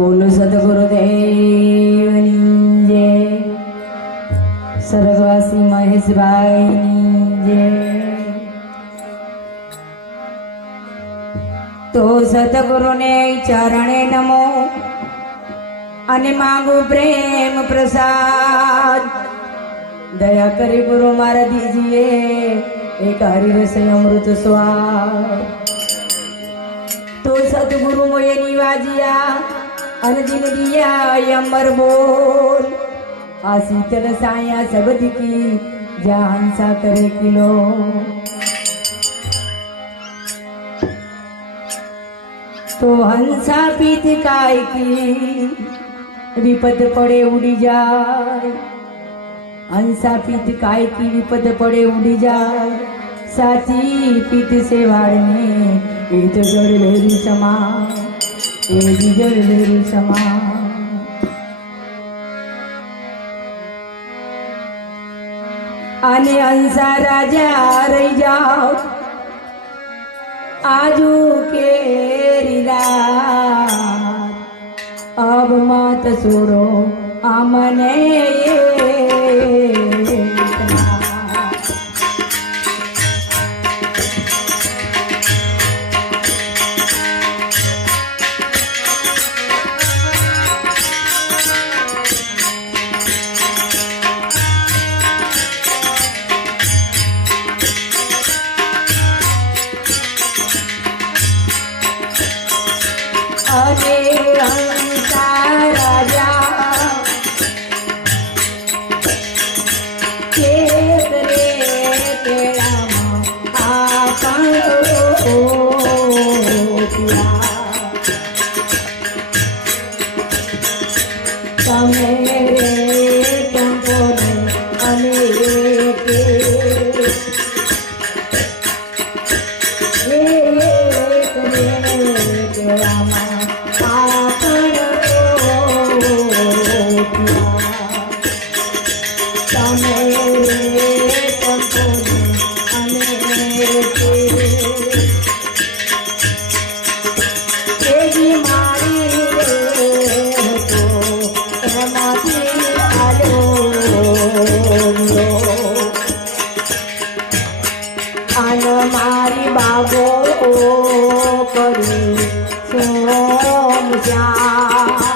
બોલો સદગુરુદેવની જય. સ્વર્ગવાસી મહેશભાઈની જય. તો સદગુરુને ચરણે નમો અને માંગો પ્રેમ પ્રસાદ. દયા કરી ગુરુ મારા દીજીએ એક હરિરસ અમૃત સ્વાદ. તો સદગુરુ મોયની નિવાજિયા. अनदिन दिया अमर बोल आसी चल साया सबद की जान सा करे किलो। तो हंसा पीत काय की विपद पड़े उड़ी जाए। हंसा पीत काय की विपद पड़े उड़ी जाए। साची पीत से भाड़ में ये तो जोड़ मेरी समान એ બી જળ લહેરી સમા અને હંસા રાજા રહી જાઓ. આજુ કે મત છોડો અમને અને અન મારી બાબો કરી સોમ તેરી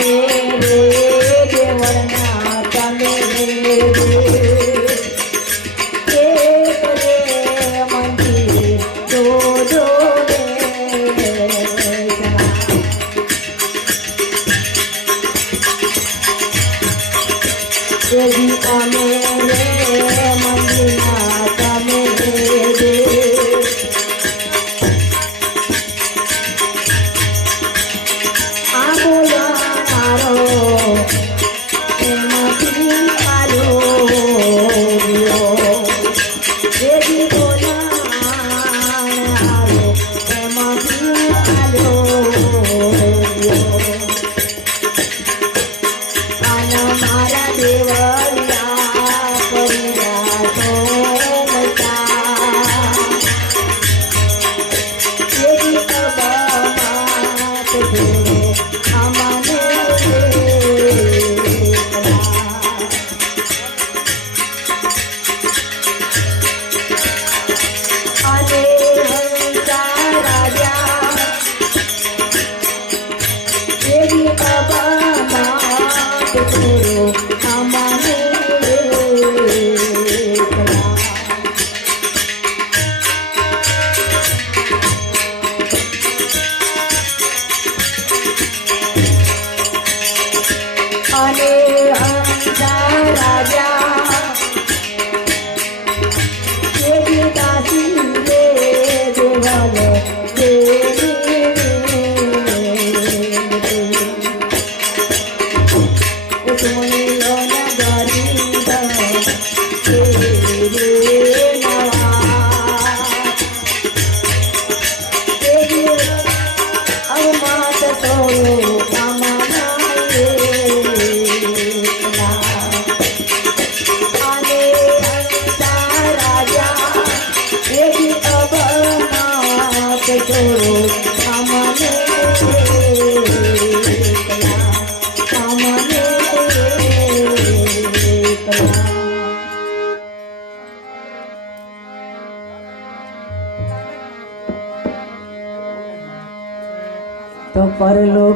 রে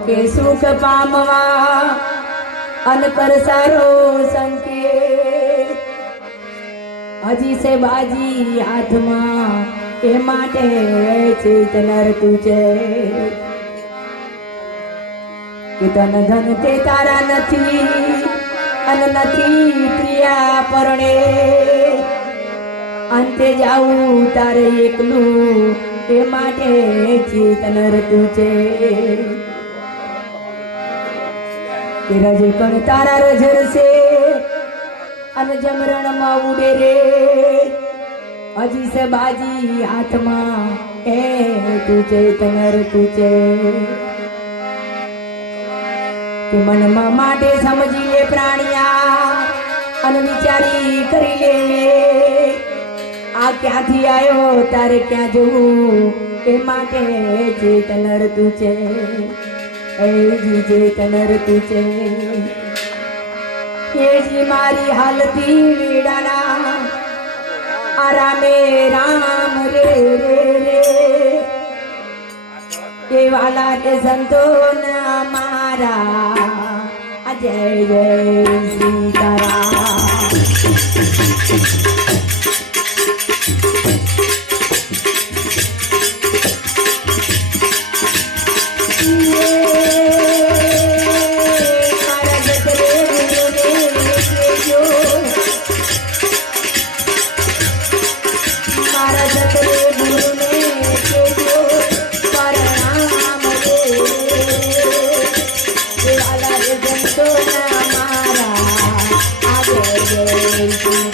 કે સુખ પામવા અનકર સારો સંકેત. હજી છે બાજી હાથમાં એ માટે ચિત નરતું છે. કે ધન ધન તે તારા નથી અને નથી પ્રિયા પરણે. અંતે જાવું તારે એકલું એ માટે ચિત નરતું છે. કે રજ કણ તારા રજરશે અને જમરણમાં ઉડે રે. હજી સે બાજી હાથમાં એ તુજે તનર તુજે કે મનમાં માટે સમજી લે પ્રાણિયા, અને વિચારી કરી લે. આ ક્યાંથી આવ્યો તારે ક્યાં જવું, એ માટે ચેતનર તું છે. એ જી ચેતનર તું છે એ જી મારી હાલતી વેડાના આરામે રામ રે રે રે એ વાલા કે સંતો ના મારા આ જય જય સીતારામ Thank you.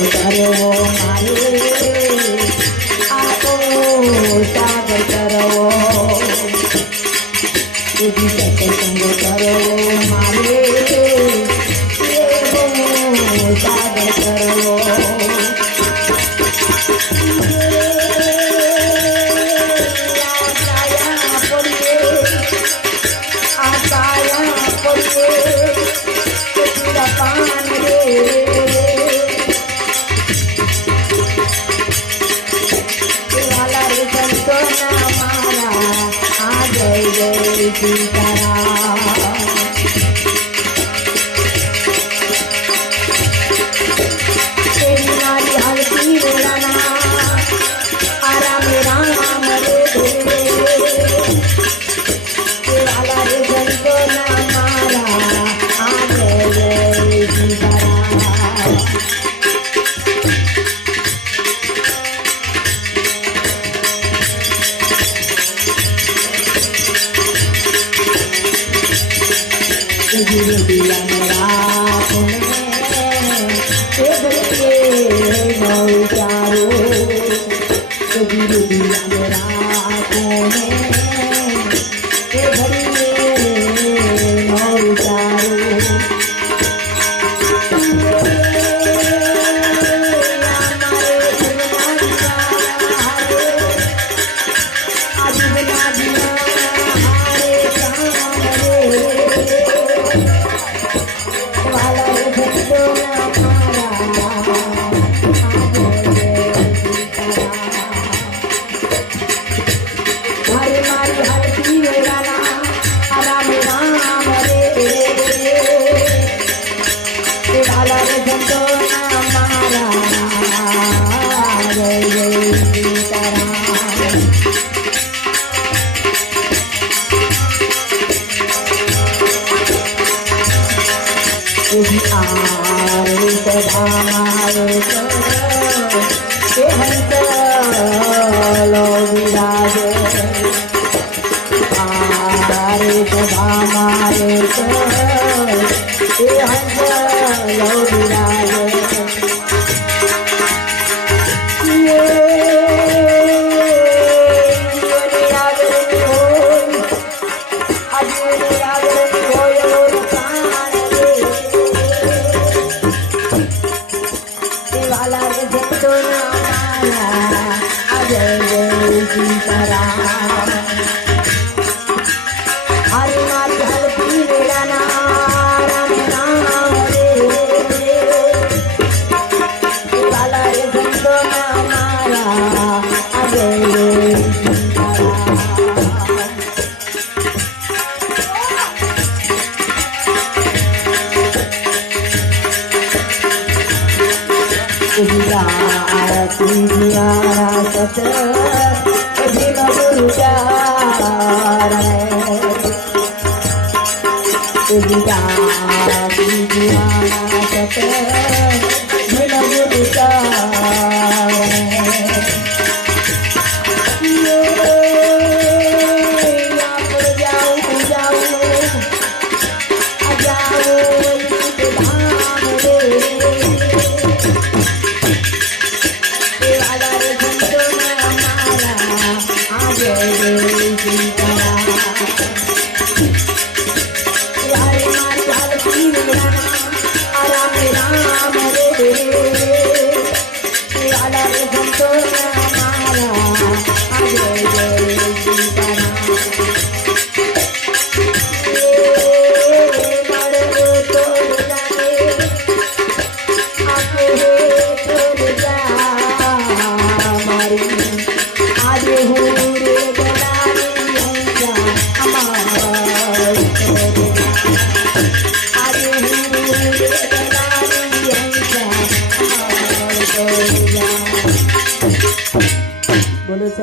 મારે la de cantor.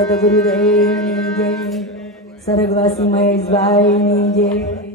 સદગુરુદેવની જય સ્વર્ગવાસી મહેશભાઈની જય